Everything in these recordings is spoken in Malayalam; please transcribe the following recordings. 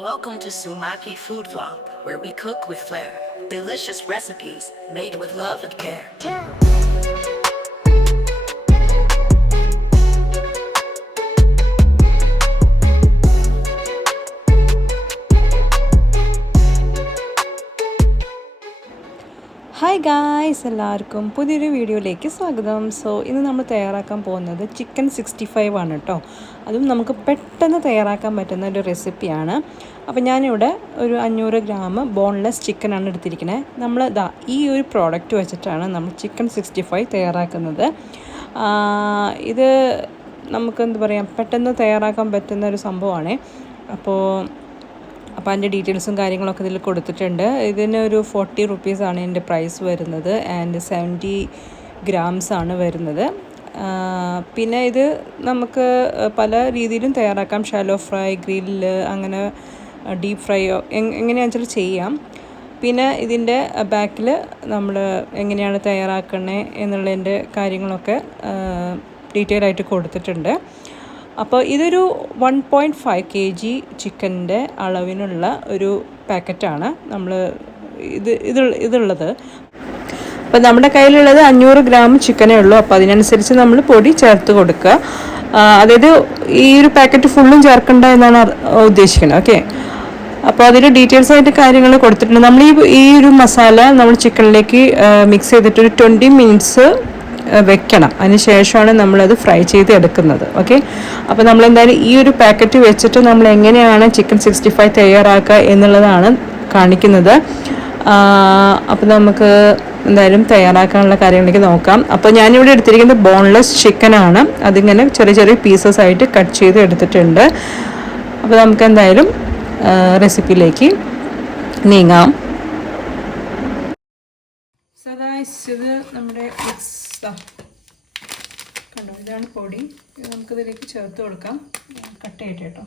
Welcome to Sumaki Food Vlog, where we cook with flair. Delicious recipes made with love and care. Hi guys, എല്ലാവർക്കും പുതിയൊരു വീഡിയോയിലേക്ക് സ്വാഗതം. ഇന്ന് നമ്മൾ തയ്യാറാക്കാൻ പോകുന്നത് ചിക്കൻ 65 ആണ് കേട്ടോ. അതും നമുക്ക് പെട്ടെന്ന് തയ്യാറാക്കാൻ പറ്റുന്ന ഒരു റെസിപ്പിയാണ്. അപ്പോൾ ഞാനിവിടെ ഒരു 500 ഗ്രാം ബോൺലെസ് ചിക്കനാണ് എടുത്തിരിക്കുന്നത്. നമ്മൾ ഈ ഒരു പ്രോഡക്റ്റ് വെച്ചിട്ടാണ് നമ്മൾ ചിക്കൻ 65 തയ്യാറാക്കുന്നത്. ഇത് നമുക്ക് എന്താ പറയുക, പെട്ടെന്ന് തയ്യാറാക്കാൻ പറ്റുന്ന ഒരു സംഭവമാണ്. അപ്പോൾ അതിൻ്റെ ഡീറ്റെയിൽസും കാര്യങ്ങളൊക്കെ ഇതിൽ കൊടുത്തിട്ടുണ്ട്. ഇതിന് ഒരു 40 റുപ്പീസാണ് ഇതിൻ്റെ പ്രൈസ് വരുന്നത്. ആൻഡ് 70 ഗ്രാംസ് ആണ് വരുന്നത്. പിന്നെ ഇത് നമുക്ക് പല രീതിയിലും തയ്യാറാക്കാം. ഷാലോ ഫ്രൈ, ഗ്രില്ല്, അങ്ങനെ ഡീപ്പ് ഫ്രൈയോ എങ്ങനെയാണെന്ന് വെച്ചാൽ ചെയ്യാം. പിന്നെ ഇതിൻ്റെ ബാക്കിൽ നമ്മൾ എങ്ങനെയാണ് തയ്യാറാക്കണേ എന്നുള്ളതിൻ്റെ കാര്യങ്ങളൊക്കെ ഡീറ്റെയിൽ ആയിട്ട് കൊടുത്തിട്ടുണ്ട്. അപ്പോൾ ഇതൊരു 1.5 kg ചിക്കൻ്റെ അളവിനുള്ള ഒരു പാക്കറ്റാണ് നമ്മൾ ഇതുള്ളത്. അപ്പോൾ നമ്മുടെ കയ്യിലുള്ളത് 500 ഗ്രാം ചിക്കനേ ഉള്ളൂ. അപ്പോൾ അതിനനുസരിച്ച് നമ്മൾ പൊടി ചേർത്ത് കൊടുക്കുക. അതായത് ഈ ഒരു പാക്കറ്റ് ഫുള്ളും ചേർക്കണ്ട എന്നാണ് ഉദ്ദേശിക്കുന്നത്. ഓക്കെ, അപ്പോൾ അതിൽ ഡീറ്റെയിൽസ് ആയിട്ട് കാര്യങ്ങൾ കൊടുത്തിട്ടുണ്ട്. നമ്മൾ ഈ ഒരു മസാല നമ്മൾ ചിക്കനിലേക്ക് മിക്സ് ചെയ്തിട്ട് ഒരു 20 മിനിറ്റ്സ് വെക്കണം. അതിന് ശേഷമാണ് നമ്മളത് ഫ്രൈ ചെയ്ത് എടുക്കുന്നത്. ഓക്കെ, അപ്പോൾ നമ്മളെന്തായാലും ഈ ഒരു പാക്കറ്റ് വെച്ചിട്ട് നമ്മൾ എങ്ങനെയാണ് ചിക്കൻ 65 തയ്യാറാക്കുക എന്നുള്ളതാണ് കാണിക്കുന്നത്. അപ്പോൾ നമുക്ക് എന്തായാലും തയ്യാറാക്കാനുള്ള കാര്യങ്ങളിലേക്ക് നോക്കാം. അപ്പോൾ ഞാനിവിടെ എടുത്തിരിക്കുന്നത് ബോൺലെസ് ചിക്കനാണ്. അതിങ്ങനെ ചെറിയ ചെറിയ പീസസ് ആയിട്ട് കട്ട് ചെയ്ത് എടുത്തിട്ടുണ്ട്. അപ്പോൾ നമുക്ക് എന്തായാലും റെസിപ്പിയിലേക്ക് നീങ്ങാം. ഇത് നമ്മുടെ കണ്ടോ, ഇതാണ് പൊടി. ഇത് നമുക്കിതിലേക്ക് ചേർത്ത് കൊടുക്കാം. കട്ട് ചെയ്യട്ടെ കേട്ടോ.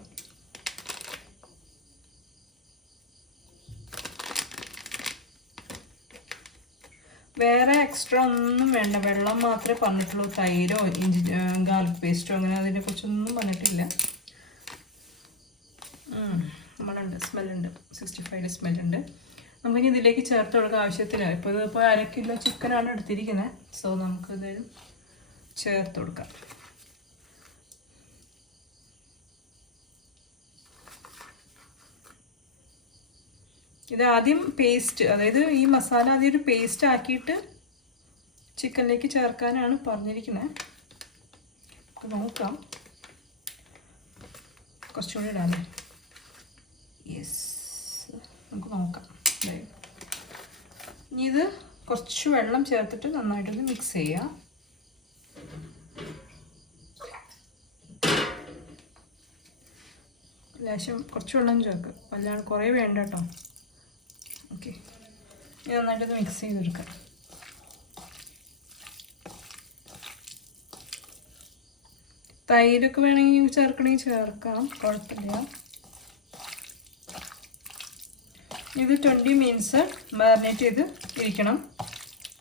വേറെ എക്സ്ട്രാ ഒന്നും വേണ്ട, വെള്ളം മാത്രമേ പറഞ്ഞിട്ടുള്ളൂ. തൈരോ ഗാർലിക് പേസ്റ്റോ അങ്ങനെ അതിനെക്കുറിച്ചൊന്നും പറഞ്ഞിട്ടില്ല. നമ്മളുണ്ട്, സ്മെല്ലുണ്ട്, 65 സ്മെല്ലുണ്ട്. നമുക്കിനി ഇതിലേക്ക് ചേർത്ത് കൊടുക്കാൻ ആവശ്യത്തില്ല. ഇപ്പോൾ 1 കിലോ ചിക്കനാണ് എടുത്തിരിക്കുന്നത്. നമുക്കിത് ചേർത്ത് കൊടുക്കാം. ഇത് ആദ്യം പേസ്റ്റ്, അതായത് ഈ മസാല ആദ്യം ഒരു പേസ്റ്റ് ആക്കിയിട്ട് ചിക്കനിലേക്ക് ചേർക്കാനാണ് പറഞ്ഞിരിക്കുന്നത്. നോക്കാം, കുറച്ചുകൂടി ഇടാമേ. യെസ്, നമുക്ക് നോക്കാം. ഇനി ഇത് കുറച്ച് വെള്ളം ചേർത്തിട്ട് നന്നായിട്ടൊന്ന് മിക്സ് ചെയ്യാം. ലേശം കുറച്ച് വെള്ളം ചേർക്കുക, അല്ലാണ്ട് കുറേ വേണ്ട കേട്ടോ. ഓക്കെ, ഇനി നന്നായിട്ടൊന്ന് മിക്സ് ചെയ്തെടുക്കാം. തൈരൊക്കെ വേണമെങ്കിൽ ചേർക്കണമെങ്കിൽ ചേർക്കാം, കുഴപ്പമില്ല. ഇത് 20 മിനിറ്റ്സ് മാരിനേറ്റ് ചെയ്ത് ഇരിക്കണം.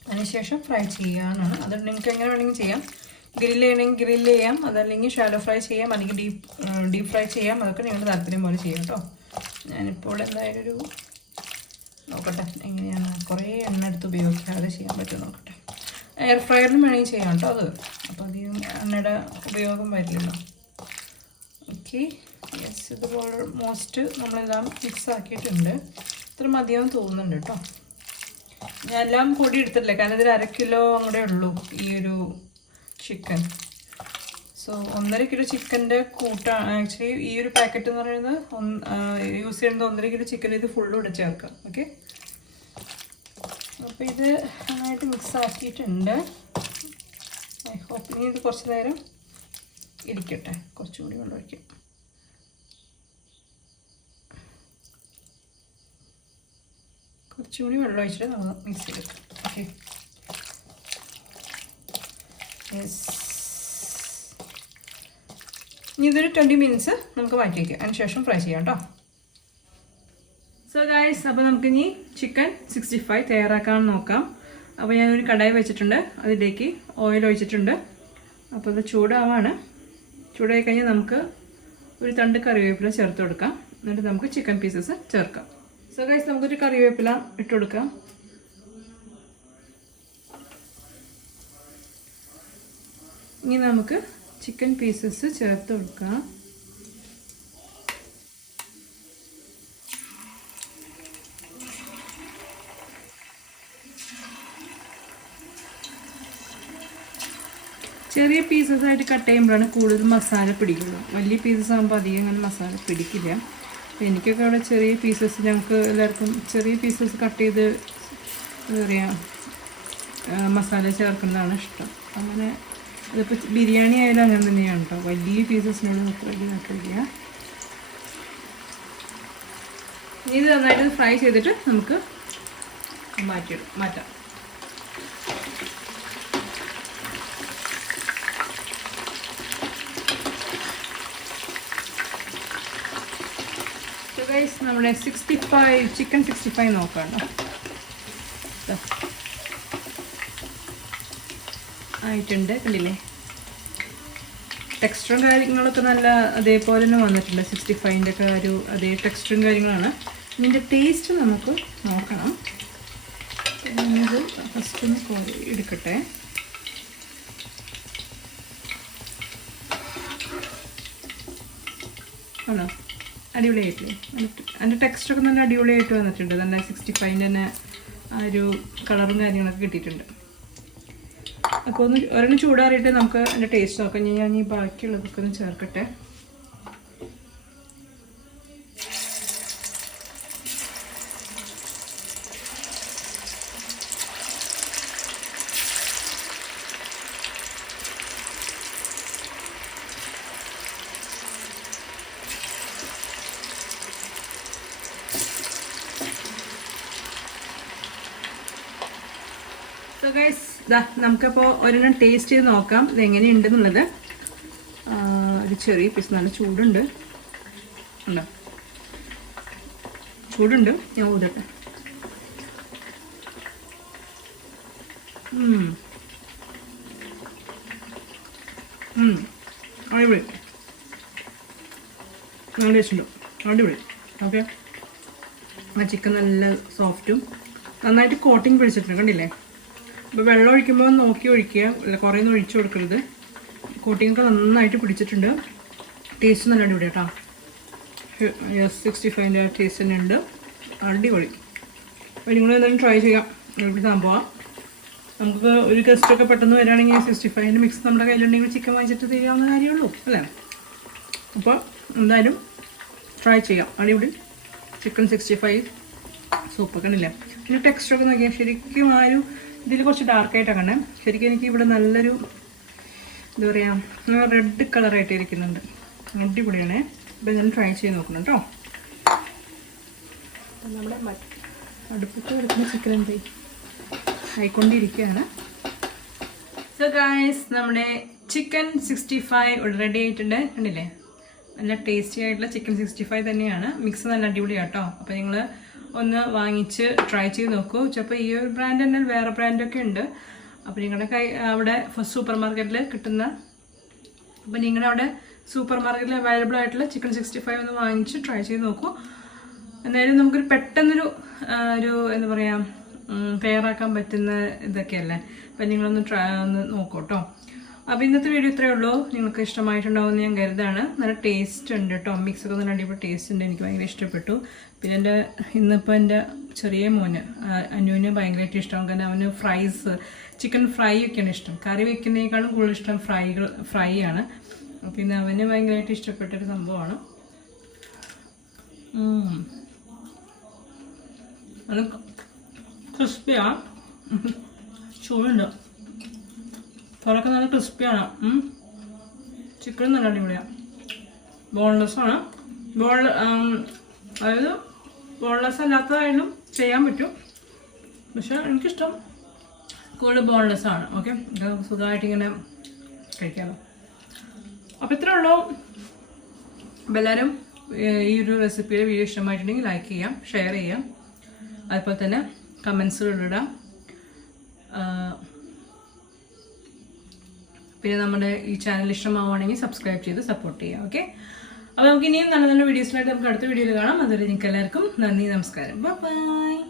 അതിനുശേഷം ഫ്രൈ ചെയ്യാനാണ്. അത് നിങ്ങൾക്ക് എങ്ങനെ വേണമെങ്കിൽ ചെയ്യാം. ഗ്രില്ല് ചെയ്യണമെങ്കിൽ ഗ്രില്ല് ചെയ്യാം, അതല്ലെങ്കിൽ ഷാലോ ഫ്രൈ ചെയ്യാം, അല്ലെങ്കിൽ ഡീപ്പ് ഫ്രൈ ചെയ്യാം. അതൊക്കെ നിങ്ങളുടെ താല്പര്യം പോലെ ചെയ്യാം കേട്ടോ. ഞാനിപ്പോൾ എന്തായാലും ഒരു നോക്കട്ടെ എങ്ങനെയാണ്. കുറേ എണ്ണ എടുത്ത് ഉപയോഗിക്കാതെ ചെയ്യാൻ പറ്റും നോക്കട്ടെ. എയർ ഫ്രയറിലും വേണമെങ്കിൽ ചെയ്യാം കേട്ടോ അത്. അപ്പോൾ അധികം എണ്ണയുടെ ഉപയോഗം വരില്ലല്ലോ. ഓക്കെ, യെസ്, ഇത് ഓൾമോസ്റ്റ് നമ്മളെല്ലാം മിക്സ് ആക്കിയിട്ടുണ്ട്. ഇത്ര മതിയാവും തോന്നുന്നുണ്ട് കേട്ടോ. ഞാൻ എല്ലാം പൊടി എടുത്തിട്ടില്ല, കാരണം ഇതിൽ 1 കിലോ അങ്ങോട്ടേ ഉള്ളൂ ഈ ഒരു ചിക്കൻ. 1.5 കിലോ ചിക്കൻ്റെ കൂട്ടാണ് ആക്ച്വലി ഈ ഒരു പാക്കറ്റ് എന്ന് പറയുന്നത്. യൂസ് ചെയ്യുന്നത് 1.5 കിലോ ചിക്കൻ. ഇത് ഫുള്ളും ഇവിടെ ചേർക്കാം. ഓക്കെ, അപ്പോൾ ഇത് നന്നായിട്ട് മിക്സ് ആക്കിയിട്ടുണ്ട്. ഐ ഹോപ്പ് ഇനി ഇത് കുറച്ച് നേരം ഇരിക്കട്ടെ. കുറച്ചുകൂടി വെള്ളം ഒഴിക്കാം. കുറച്ചുകൂടി വെള്ളം ഒഴിച്ചിട്ട് നമ്മൾ മിക്സ് ചെയ്തെടുക്കാം. Okay, yes. ഇനി ഇതൊരു 20 മിനിറ്റ്സ് നമുക്ക് മാറ്റി വയ്ക്കാം. അതിന് ശേഷം ഫ്രൈ ചെയ്യാം കേട്ടോ. ഗായ്സ്, അപ്പോൾ നമുക്കിനി ചിക്കൻ 65 തയ്യാറാക്കാൻ നോക്കാം. അപ്പോൾ ഞാനൊരു കടായി വെച്ചിട്ടുണ്ട്, അതിലേക്ക് ഓയിൽ ഒഴിച്ചിട്ടുണ്ട്. അപ്പോൾ ഇത് ചൂടാവാണ്. ചൂടായി കഴിഞ്ഞാൽ നമുക്ക് ഒരു തണ്ട് കറിവേപ്പില ചേർത്ത് കൊടുക്കാം. എന്നിട്ട് നമുക്ക് ചിക്കൻ പീസസ് ചേർക്കാം. സോ ഗൈസ് നമുക്കൊരു കറിവേപ്പില ഇട്ട് കൊടുക്കാം. ഇനി നമുക്ക് ചിക്കൻ പീസസ് ചേർത്ത് കൊടുക്കാം. ചെറിയ പീസസ് ആയിട്ട് കട്ട് ചെയ്യുമ്പോഴാണ് കൂടുതൽ മസാല പിടിക്കുന്നത്. വലിയ പീസസ് ആകുമ്പോൾ അധികം അങ്ങനെ മസാല പിടിക്കില്ല. അപ്പോൾ എനിക്കൊക്കെ അവിടെ ചെറിയ പീസസ്, ഞങ്ങൾക്ക് എല്ലാവർക്കും ചെറിയ പീസസ് കട്ട് ചെയ്ത് എന്താ പറയുക മസാല ചേർക്കുന്നതാണ് ഇഷ്ടം. അങ്ങനെ അതിപ്പോൾ ബിരിയാണി ആയാലും അങ്ങനെ തന്നെയാണ് കേട്ടോ. വലിയ പീസസിനോട് അത്ര വലിയ താല്പര്യമില്ല. ഇത് നന്നായിട്ട് ഫ്രൈ ചെയ്തിട്ട് നമുക്ക് മാറ്റാം. ഗൈസ് നമ്മുടെ 65 ചിക്കൻ 65 നോക്കാം. ആയിട്ടുണ്ട്, കണ്ടില്ലേ? ടെക്സ്ചറും കാര്യങ്ങളൊക്കെ നല്ല അതേപോലെ തന്നെ വന്നിട്ടുണ്ട്. 65ൻ്റെ ഒക്കെ ഒരു അതേ ടെക്സ്ചറും കാര്യങ്ങളാണ്. ഇതിൻ്റെ ടേസ്റ്റ് നമുക്ക് നോക്കണം. നമുക്ക് ഫസ്റ്റ് ഒന്ന് എടുക്കട്ടെ. ആണോ? അടിപൊളിയായിട്ടില്ലേ? അതിൻ്റെ ടെക്സ്റ്ററൊക്കെ നല്ല അടിപൊളിയായിട്ട് വന്നിട്ടുണ്ട്. നല്ല 65ൻ്റെ തന്നെ ആ ഒരു കളറും കാര്യങ്ങളൊക്കെ കിട്ടിയിട്ടുണ്ട്. അപ്പോൾ ഒരെണ്ണം ചൂടാറിയിട്ട് നമുക്ക് അതിൻ്റെ ടേസ്റ്റ് നോക്കാം. ഞാൻ ഈ ബാക്കിയുള്ളതൊക്കെ ഒന്ന് ചേർക്കട്ടെ. സോ ഗൈസ് നമുക്കപ്പോൾ ഒരെണ്ണം ടേസ്റ്റ് ചെയ്ത് നോക്കാം ഇത് എങ്ങനെയുണ്ടെന്നുള്ളത്. ഒരു ചെറിയ പീസ്, നല്ല ചൂടുണ്ട്. ഉണ്ടോ? ചൂടുണ്ട്. ഞാൻ ഊതട്ടെ. അടിപൊളി, നല്ല ടേസ്റ്റ് ഉണ്ട്. അടിപൊളി. ഓക്കെ, ആ ചിക്കൻ നല്ല സോഫ്റ്റും നന്നായിട്ട് കോട്ടിങ് പിടിച്ചിട്ടുണ്ട്, കണ്ടില്ലേ? അപ്പോൾ വെള്ളം ഒഴിക്കുമ്പോൾ നോക്കി ഒഴിക്കുക, അല്ല കുറേ ഒന്നും ഒഴിച്ചു കൊടുക്കരുത്. കോട്ടിങ്ങൊക്കെ നന്നായിട്ട് പിടിച്ചിട്ടുണ്ട്. ടേസ്റ്റ് നല്ല അടിപൊളി കേട്ടോ. 65ൻ്റെ ടേസ്റ്റ് തന്നെ ഉണ്ട്. അടിപൊളി. അപ്പോൾ നിങ്ങൾ എന്തായാലും ട്രൈ ചെയ്യാം. അടിപൊളി സംഭവം. നമുക്ക് ഒരു ഗസ്റ്റൊക്കെ പെട്ടെന്ന് വരികയാണെങ്കിൽ 65ൻ്റെ മിക്സ് നമ്മുടെ കയ്യിലുണ്ടെങ്കിൽ ചിക്കൻ വാങ്ങിച്ചിട്ട് ചെയ്യാവുന്ന കാര്യമുള്ളൂ അല്ലേ? അപ്പോൾ എന്തായാലും ട്രൈ ചെയ്യാം. അടിപൊളി ചിക്കൻ 65 സൂപ്പർ. കണ്ടില്ലേ? പിന്നെ ടെക്സ്റ്ററൊക്കെ നോക്കിയാൽ ശരിക്കും ആ ഒരു ഇതിൽ കുറച്ച് ഡാർക്കായിട്ടാണ് കാണാൻ. ശരിക്കും എനിക്ക് ഇവിടെ നല്ലൊരു എന്താ പറയുക റെഡ് കളറായിട്ട് ഇരിക്കുന്നുണ്ട്. അടിപൊളിയാണേ. അപ്പോൾ ഞാൻ ട്രൈ ചെയ്ത് നോക്കണം കേട്ടോ. നമ്മുടെ അടുപ്പത്ത് കിടക്കുന്ന ചിക്കൻ എന്ത് ആയിക്കൊണ്ടിരിക്കുകയാണ്. സോ ഗൈസ് നമ്മുടെ ചിക്കൻ 65 റെഡി ആയിട്ടുണ്ട്. കണ്ടില്ലേ? നല്ല ടേസ്റ്റി ആയിട്ടുള്ള ചിക്കൻ 65 തന്നെയാണ്. മിക്സ് നല്ല അടിപൊളിയാണ് കേട്ടോ. അപ്പോൾ നിങ്ങൾ ഒന്ന് വാങ്ങിച്ച് ട്രൈ ചെയ്ത് നോക്കൂ. ചിലപ്പോൾ ഈ ഒരു ബ്രാൻഡ് തന്നെ വേറെ ബ്രാൻഡൊക്കെ ഉണ്ട്. അപ്പോൾ നിങ്ങളുടെ അവിടെ സൂപ്പർ മാർക്കറ്റിൽ കിട്ടുന്ന, അപ്പോൾ നിങ്ങളുടെ അവിടെ സൂപ്പർ മാർക്കറ്റിൽ അവൈലബിൾ ആയിട്ടുള്ള ചിക്കൻ 65 ഒന്ന് വാങ്ങിച്ച് ട്രൈ ചെയ്ത് നോക്കൂ. എന്തായാലും നമുക്കൊരു പെട്ടെന്നൊരു എന്താ പറയുക തയ്യാറാക്കാൻ പറ്റുന്ന ഇതൊക്കെയല്ലേ. അപ്പം നിങ്ങളൊന്ന് നോക്കൂ കേട്ടോ. അപ്പോൾ ഇന്നത്തെ വീഡിയോ ഇത്രയേ ഉള്ളൂ. നിങ്ങൾക്ക് ഇഷ്ടമായിട്ടുണ്ടാവുമെന്ന് ഞാൻ കരുതാണ്. നല്ല ടേസ്റ്റ് ഉണ്ട് കേട്ടോ. മിക്സൊക്കെ നല്ല അടിപൊളി ടേസ്റ്റ് ഉണ്ട്. എനിക്ക് ഭയങ്കര ഇഷ്ടപ്പെട്ടു. പിന്നെ ഇന്നിപ്പോൾ എൻ്റെ ചെറിയ മോന് അനുവിന് ഭയങ്കരമായിട്ട് ഇഷ്ടമാണ്. കാരണം അവന് ചിക്കൻ ഫ്രൈ ഒക്കെയാണ് ഇഷ്ടം. കറി വെക്കുന്നതിനേക്കാളും കൂടുതൽ ഇഷ്ടം ഫ്രൈ ആണ്. പിന്നെ അവന് ഭയങ്കരമായിട്ട് ഇഷ്ടപ്പെട്ടൊരു സംഭവമാണ്. അത് ക്രിസ്പിയാണ്, ചൂടുണ്ട്, പുറമൊക്കെ നല്ല ക്രിസ്പിയാണ്. ചിക്കൻ നല്ല അടിപൊളിയാണ്. ബോൺലെസ്സാണ്. അതായത് ബോൺലെസ് അല്ലാത്തതായാലും ചെയ്യാൻ പറ്റും. പക്ഷെ എനിക്കിഷ്ടം കൂടുതൽ ബോൺലെസ്സാണ്. ഓക്കെ, സുഖമായിട്ട് ഇങ്ങനെ കഴിക്കാമല്ലോ. അപ്പോൾ ഇത്രേ ഉള്ളൂ. അപ്പോൾ എല്ലാവരും ഈ ഒരു റെസിപ്പിയുടെ വീഡിയോ ഇഷ്ടമായിട്ടുണ്ടെങ്കിൽ ലൈക്ക് ചെയ്യാം, ഷെയർ ചെയ്യാം, അതുപോലെ തന്നെ കമൻസുകളിടാം. പിന്നെ നമ്മുടെ ഈ ചാനൽ ഇഷ്ടമാവുകയാണെങ്കിൽ സബ്സ്ക്രൈബ് ചെയ്ത് സപ്പോർട്ട് ചെയ്യാം. ഓക്കെ, അപ്പോൾ നമുക്ക് ഇനിയും നല്ല നല്ല വീഡിയോസിലായിട്ട് നമുക്ക് അടുത്ത വീഡിയോയിൽ കാണാം. അതുവരെ നിങ്ങൾക്ക് എല്ലാവർക്കും നന്ദി, നമസ്കാരം, ബൈ.